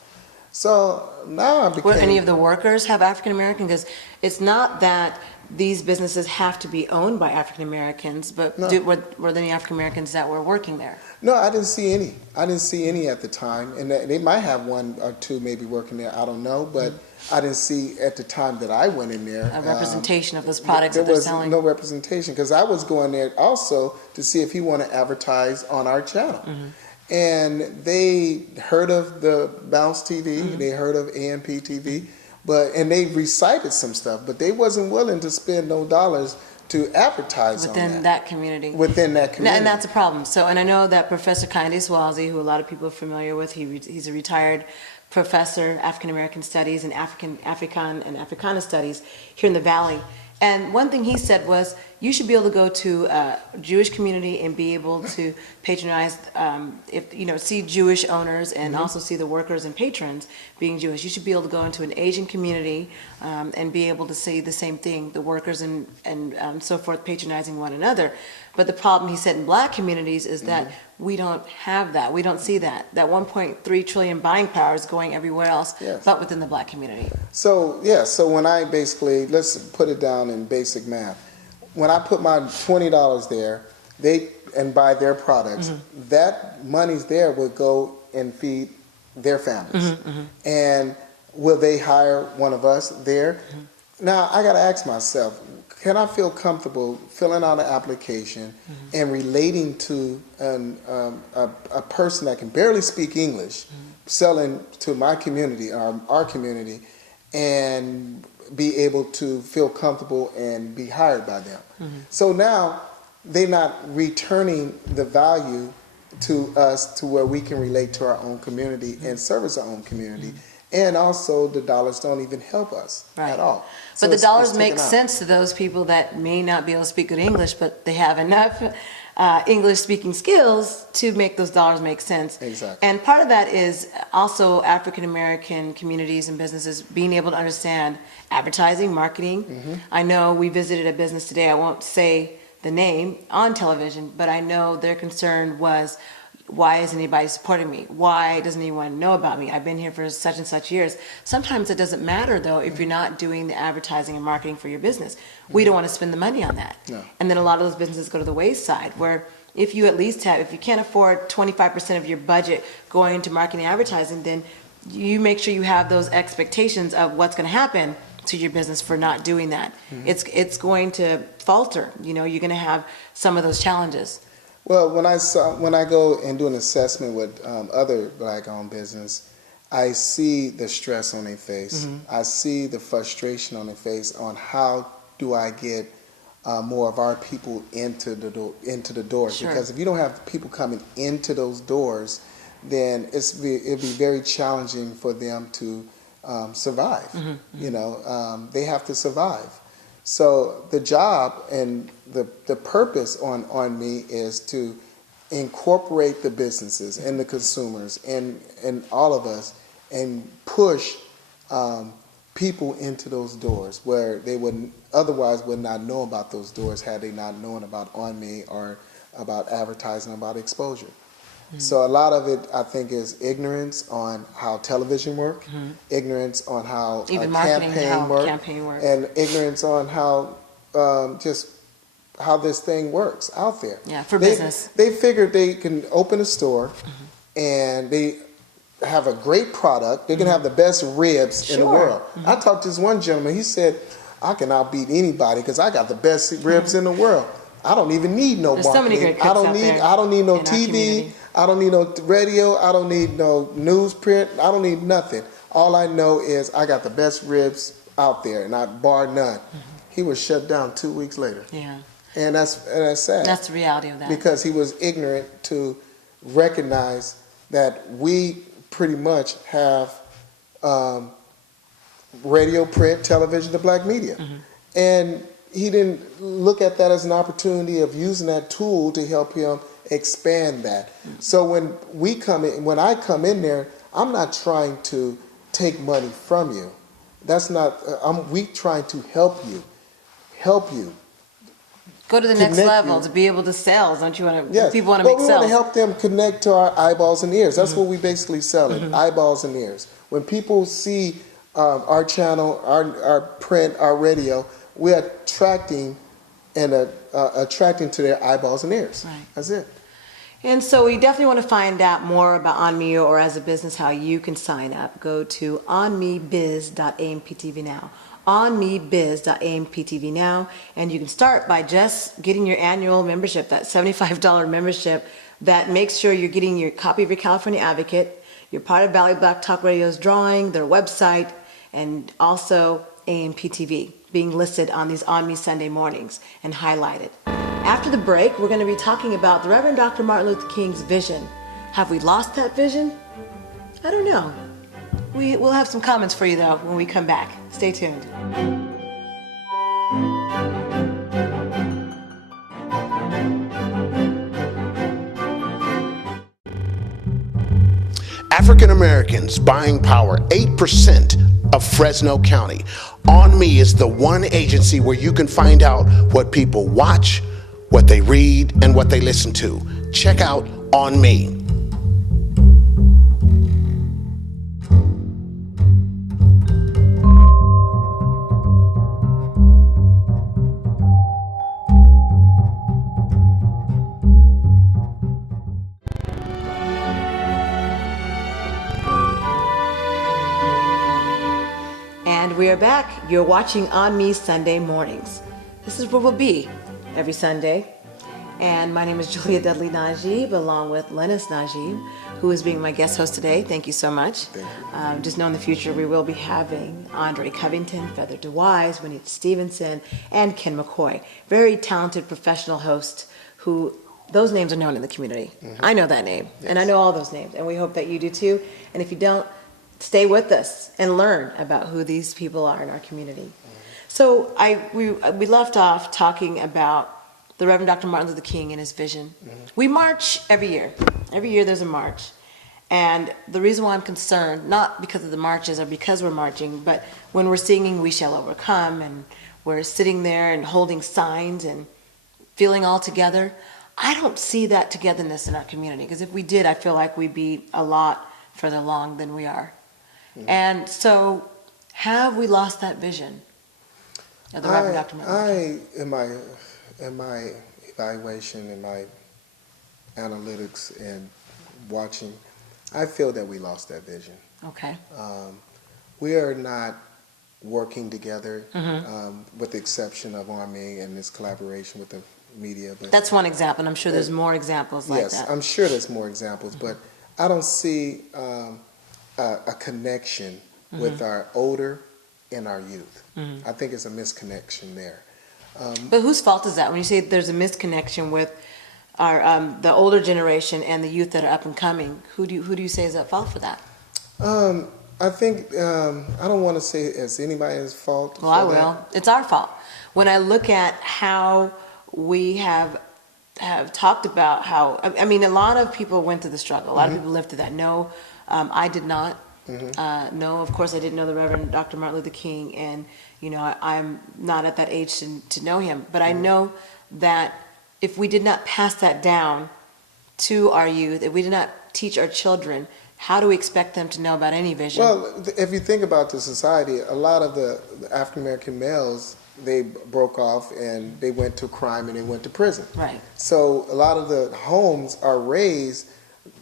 So now I became... Will any of the workers have African American? Because it's not that these businesses have to be owned by African Americans, but No. were there any African Americans that were working there? No, I didn't see any. I didn't see any at the time. And they might have one or two maybe working there, I don't know. But I didn't see at the time that I went in there. A representation of those products there that they're was selling? no representation, because I was going there also to see if he wanted to advertise on our channel. And they heard of the Bounce TV, they heard of AMPTV, and they recited some stuff, but they wasn't willing to spend no dollars to advertise Within on that community. Within that community. And that's a problem. So, and I know that Professor Kinde Swazi, who a lot of people are familiar with, he's a retired professor, African American Studies and Africana Studies here in the Valley. And one thing he said was, you should be able to go to a Jewish community and be able to patronize, see Jewish owners and also see the workers and patrons being Jewish. You should be able to go into an Asian community and be able to see the same thing, the workers and so forth patronizing one another. But the problem, he said, in black communities is that we don't have that. We don't see that. That 1.3 trillion buying power is going everywhere else but within the black community. So, so when I basically, let's put it down in basic math. When I put my $20 there, and buy their products, that money's there will go and feed their families. And will they hire one of us there? Now, I got to ask myself, can I feel comfortable filling out an application and relating to a person that can barely speak English, selling to my community, our community, and be able to feel comfortable and be hired by them? So now they're not returning the value to us to where we can relate to our own community and service our own community. And also the dollars don't even help us at all. So But the dollars it's make taken out. sense to those people that may not be able to speak good English, but they have enough English speaking skills to make those dollars make sense. Exactly. And part of that is also African American communities and businesses being able to understand advertising, marketing. I know we visited a business today, I won't say the name on television, but I know their concern was, why isn't anybody supporting me? Why doesn't anyone know about me? I've been here for such and such years. Sometimes it doesn't matter, though, if you're not doing the advertising and marketing for your business. We don't want to spend the money on that. No. And then a lot of those businesses go to the wayside, where if you at least have, if you can't afford 25% of your budget going to marketing and advertising, then you make sure you have those expectations of what's going to happen to your business for not doing that. It's going to falter. You're going to have some of those challenges. Well, when I go and do an assessment with other black-owned business, I see the stress on their face. I see the frustration on their face on how do I get more of our people into the doors. Sure. Because if you don't have people coming into those doors, then it'd be very challenging for them to survive. You know, they have to survive. So the job and the purpose on me is to incorporate the businesses and the consumers and all of us and push people into those doors where they otherwise would not know about those doors had they not known about ONME or about advertising, about exposure. So a lot of it, I think, is ignorance on how television work, ignorance on how Even marketing, how campaign works, and ignorance on how just how this thing works out there. Yeah, for business. They figured they can open a store and they have a great product. They can have the best ribs in the world. I talked to this one gentleman. He said, I can outbeat anybody because I got the best ribs in the world. I don't even need no There's marketing. So many great cooks I don't need no TV. I don't need no radio. I don't need no newsprint. I don't need nothing. All I know is I got the best ribs out there, and I bar none. He was shut down 2 weeks later. Yeah. And that's sad. That's the reality of that. Because he was ignorant to recognize that we pretty much have radio, print, television, the black media. And he didn't look at that as an opportunity of using that tool to help him expand that. So when I come in there, I'm not trying to take money from you. That's not. We trying to help you. Go to the next level to be able to sell. Don't you want to? Yes. People want to make we sales. want to help them connect to our eyeballs and ears. That's what we basically selling, eyeballs and ears. When people see our channel, our print, our radio, we're attracting to their eyeballs and ears. Right. That's it. And so we definitely want to find out more about ONME or as a business how you can sign up. Go to onmebiz.amptv now. onmebiz.amptv now, and you can start by just getting your annual membership, that $75 membership that makes sure you're getting your copy of your California Advocate, you're part of Valley Black Talk Radio's drawing, their website, and also AMPTV being listed on these ONME Sunday mornings and highlighted. After the break, we're going to be talking about the Reverend Dr. Martin Luther King's vision. Have we lost that vision? I don't know. We'll have some comments for you, though, when we come back. Stay tuned. African Americans buying power, 8% of Fresno County. ONME is the one agency where you can find out what people watch, what they read, and what they listen to. Check out ONME. And we are back. You're watching ONME Sunday Mornings. This is where we'll be every Sunday. And my name is Julia Dudley Najib, along with Lennis Najib, who is being my guest host today. Thank you so much. Thank you. Just know in the future we will be having Andre Covington, Feather Da-Wyz, Juanita Stevenson, and Ken McCoy. Very talented professional hosts who, those names are known in the community. I know that name, and I know all those names, and we hope that you do too. And if you don't, stay with us and learn about who these people are in our community. So we left off talking about the Reverend Dr. Martin Luther King and his vision. We march every year. Every year there's a march. And the reason why I'm concerned, not because of the marches or because we're marching, but when we're singing We Shall Overcome and we're sitting there and holding signs and feeling all together, I don't see that togetherness in our community. Because if we did, I feel like we'd be a lot further along than we are. And so, have we lost that vision of the Reverend Dr. Martin Luther King? In my evaluation, in my analytics and watching, I feel that we lost that vision. Okay. We are not working together, with the exception of ONME and this collaboration with the media. But That's one example, and I'm sure there's more examples like yes, that. I'm sure there's more examples, but I don't see a connection with our older and our youth. I think it's a misconnection there. But whose fault is that? When you say there's a misconnection with our the older generation and the youth that are up and coming, who do you say is at fault for that? I think I don't want to say it's anybody's fault. Well, I will. It's our fault. When I look at how we have talked about how, I mean, a lot of people went through the struggle. A lot of people lived through that. No, I did not. No, of course, I didn't know the Reverend Dr. Martin Luther King, and you know, I'm not at that age to know him. But I know that if we did not pass that down to our youth, if we did not teach our children, how do we expect them to know about any vision? Well, if you think about the society, a lot of the African American males, they broke off and they went to crime and they went to prison. Right. So a lot of the homes are raised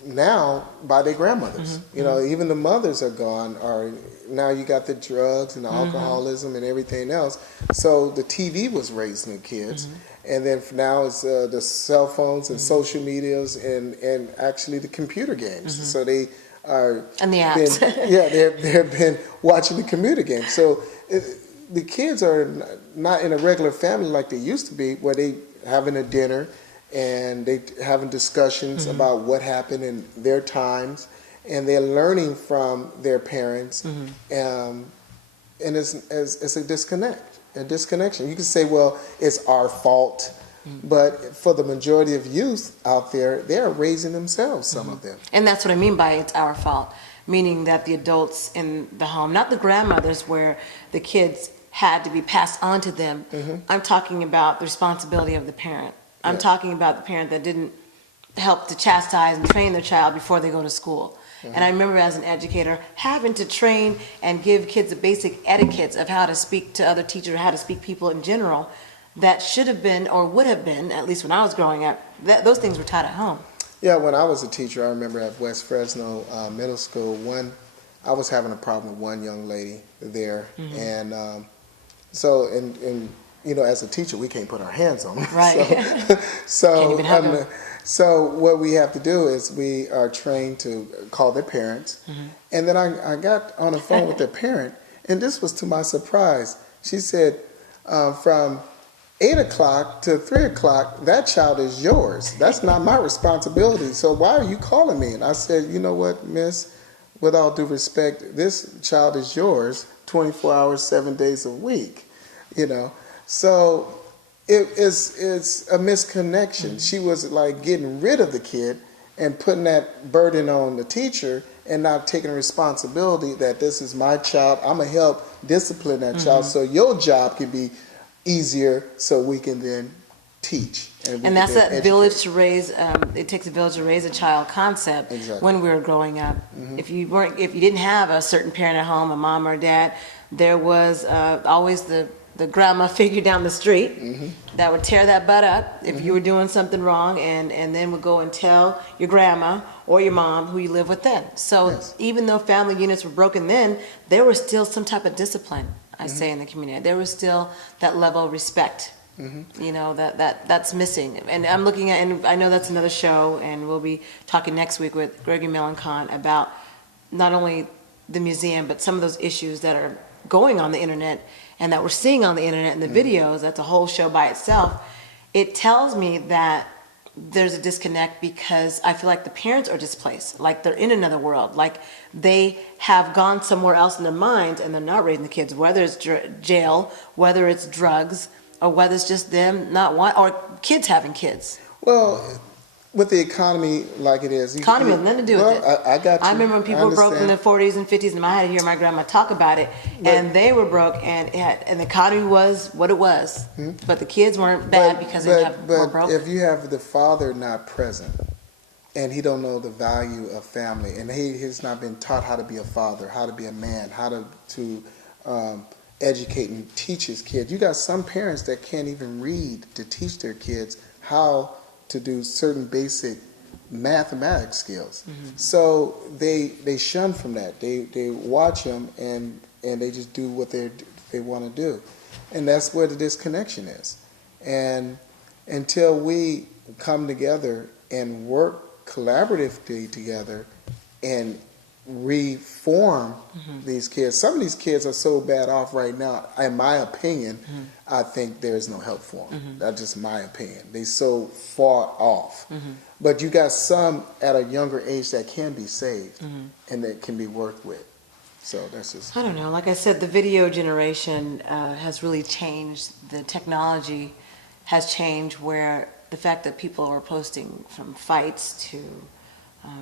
now by their grandmothers. You know, even the mothers are gone, or now you got the drugs and the alcoholism and everything else. So the TV was raising the kids. And then now it's the cell phones and social medias and actually the computer games. So they are... And the apps. they've been watching the computer games. So the kids are not in a regular family like they used to be, where they having a dinner and they having discussions about what happened in their times, and they're learning from their parents, and it's a disconnection. You can say, well, it's our fault, but for the majority of youth out there, they are raising themselves, some of them. And that's what I mean by it's our fault, meaning that the adults in the home, not the grandmothers where the kids had to be passed on to them. I'm talking about the responsibility of the parent. I'm talking about the parent that didn't help to chastise and train their child before they go to school. And I remember as an educator having to train and give kids the basic etiquettes of how to speak to other teachers, or how to speak to people in general, that should have been, or would have been, at least when I was growing up, those things were taught at home. Yeah, when I was a teacher, I remember at West Fresno Middle School, I was having a problem with one young lady there, and so you know, as a teacher, we can't put our hands on them. Right. So what we have to do is we are trained to call their parents, and then I got on the phone with their parent, and this was to my surprise. She said, from 8 o'clock to 3 o'clock, that child is yours. That's not my responsibility. So why are you calling me? And I said, you know what, miss, with all due respect, this child is yours 24 hours, 7 days a week, you know. So it's a misconnection. She was like getting rid of the kid and putting that burden on the teacher and not taking responsibility that this is my child. I'm going to help discipline that child so your job can be easier, so we can then teach. And that's that village to raise, it takes a village to raise a child concept. Exactly. When we were growing up. If you didn't have a certain parent at home, a mom or dad, there was always the grandma figure down the street that would tear that butt up if you were doing something wrong, and then would go and tell your grandma or your mom who you live with then. So even though family units were broken then, there was still some type of discipline, I say, in the community. There was still that level of respect, you know, that's missing. And I'm looking at, and I know that's another show, and we'll be talking next week with Gregory Melancon about not only the museum, but some of those issues that are going on the internet and that we're seeing on the internet and the videos. That's a whole show by itself. It tells me that there's a disconnect because I feel like the parents are displaced, like they're in another world, like they have gone somewhere else in their minds and they're not raising the kids, whether it's jail, whether it's drugs, or whether it's just them not want, or kids having kids. Well, with the economy like it is. Economy has nothing to do with it. I got you. I remember when people were broke in the 40s and 50s, and I had to hear my grandma talk about it, and they were broke, and the economy was what it was. But the kids weren't bad because they were broke. If you have the father not present, and he don't know the value of family, and he has not been taught how to be a father, how to be a man, how to educate and teach his kids. You got some parents that can't even read to teach their kids how to do certain basic mathematics skills. So they shun from that. They watch them and they just do what they want to do. And that's where the disconnection is. And until we come together and work collaboratively together and reform these kids. Some of these kids are so bad off right now, in my opinion, I think there is no help for them. That's just my opinion. They're so far off. But you got some at a younger age that can be saved and that can be worked with. So that's just... I don't know. Like I said, the video generation has really changed. The technology has changed, where the fact that people are posting from fights to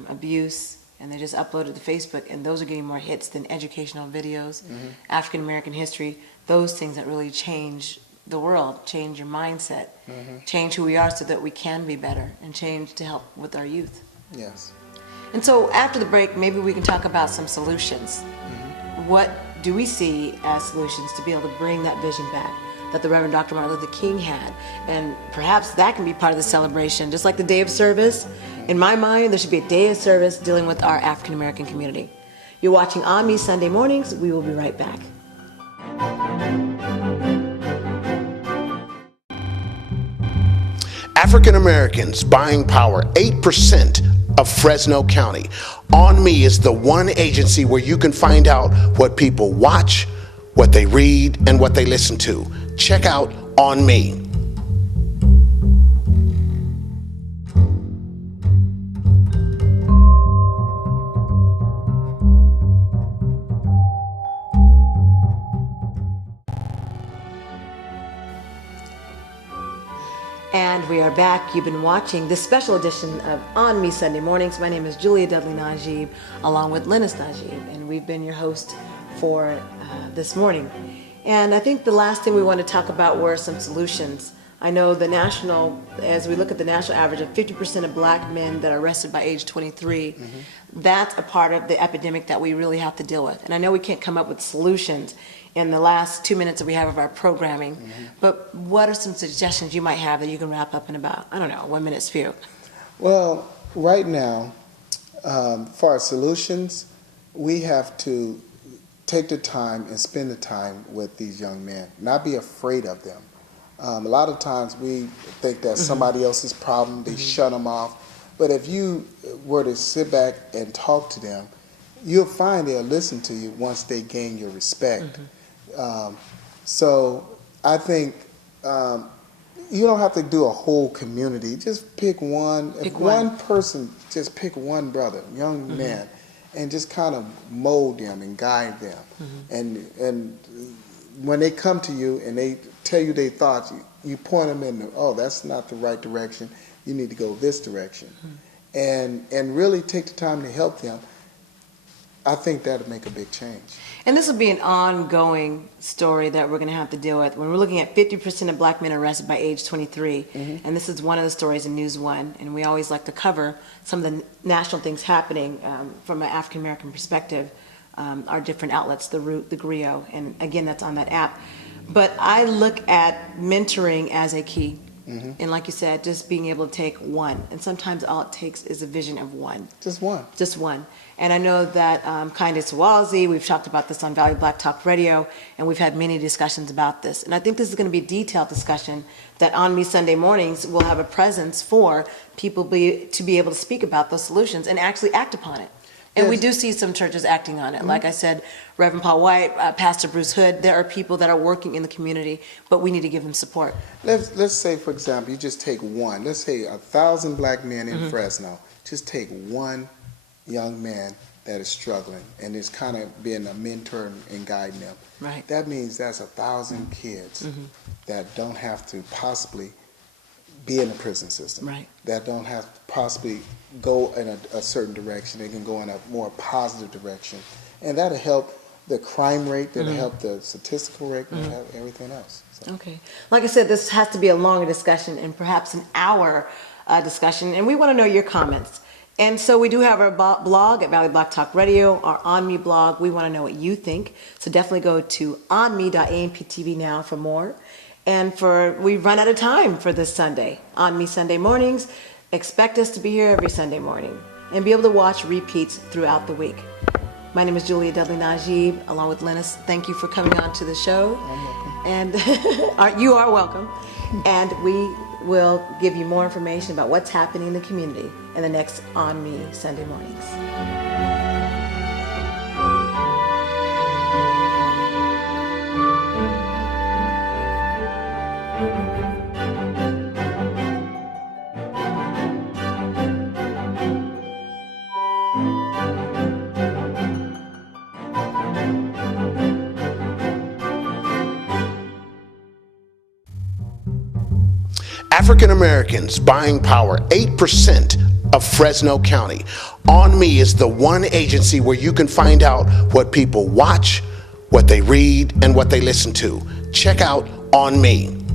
abuse, and they just uploaded to Facebook, and those are getting more hits than educational videos, African American history, those things that really change the world, change your mindset, change who we are so that we can be better, and change to help with our youth. Yes. And so after the break, maybe we can talk about some solutions. What do we see as solutions to be able to bring that vision back that the Reverend Dr. Martin Luther King had? And perhaps that can be part of the celebration, just like the Day of Service. In my mind, there should be a day of service dealing with our African American community. You're watching ONME Sunday Mornings. We will be right back. African Americans buying power, 8% of Fresno County. ONME is the one agency where you can find out what people watch, what they read, and what they listen to. Check out ONME. And we are back. You've been watching this special edition of ONME Sunday Mornings. My name is Julia Dudley Najib, along with Linus Najib, and we've been your host for this morning. And I think the last thing we want to talk about were some solutions. I know as we look at the national average of 50% of black men that are arrested by age 23, that's a part of the epidemic that we really have to deal with. And I know we can't come up with solutions in the last 2 minutes that we have of our programming, but what are some suggestions you might have that you can wrap up in about, 1 minute spew? Well, right now, for our solutions, we have to take the time and spend the time with these young men, not be afraid of them. A lot of times we think that's somebody else's problem, they shut them off. But if you were to sit back and talk to them, you'll find they'll listen to you once they gain your respect. So I think you don't have to do a whole community. Just pick one. One person, just pick one brother, young man, and just kind of mold them and guide them. And when they come to you and they tell you their thoughts, you point them in, oh, that's not the right direction. You need to go this direction. And really take the time to help them. I think that'll make a big change. And this will be an ongoing story that we're going to have to deal with. When we're looking at 50% of black men arrested by age 23, and this is one of the stories in News One, and we always like to cover some of the national things happening from an African American perspective, our different outlets, The Root, The Griot, and again, that's on that app. But I look at mentoring as a key. And like you said, just being able to take one. And sometimes all it takes is a vision of one. Just one. Just one. And I know that Juanita Stevenson, we've talked about this on Valley Black Talk Radio, and we've had many discussions about this. And I think this is going to be a detailed discussion that ONME Sunday Mornings will have a presence for people to be able to speak about those solutions and actually act upon it. And we do see some churches acting on it. Like I said, Reverend Paul White, Pastor Bruce Hood, there are people that are working in the community, but we need to give them support. Let's say, for example, you just take one. Let's say 1,000 black men in Fresno. Just take one young man that is struggling and is kind of being a mentor and guiding them. Right. That means that's 1,000 kids that don't have to possibly be in the prison system. Right. That don't have to possibly go in a certain direction. They can go in a more positive direction. And that'll help the crime rate, that'll help the statistical rate, that'll help everything else. So. Okay. Like I said, this has to be a longer discussion and perhaps an hour discussion. And we want to know your comments. And so we do have our blog at Valley Black Talk Radio, our ONME blog. We want to know what you think. So definitely go to onme.amptv now for more. And we've run out of time for this Sunday. ONME Sunday Mornings. Expect us to be here every Sunday morning and be able to watch repeats throughout the week. My name is Julia Dudley Najib, along with Linus. Thank you for coming on to the show. I'm welcome. And you are welcome. And we will give you more information about what's happening in the community in the next ONME Sunday Mornings. African Americans buying power, 8% of Fresno County. ONME is the one agency where you can find out what people watch, what they read, and what they listen to. Check out ONME.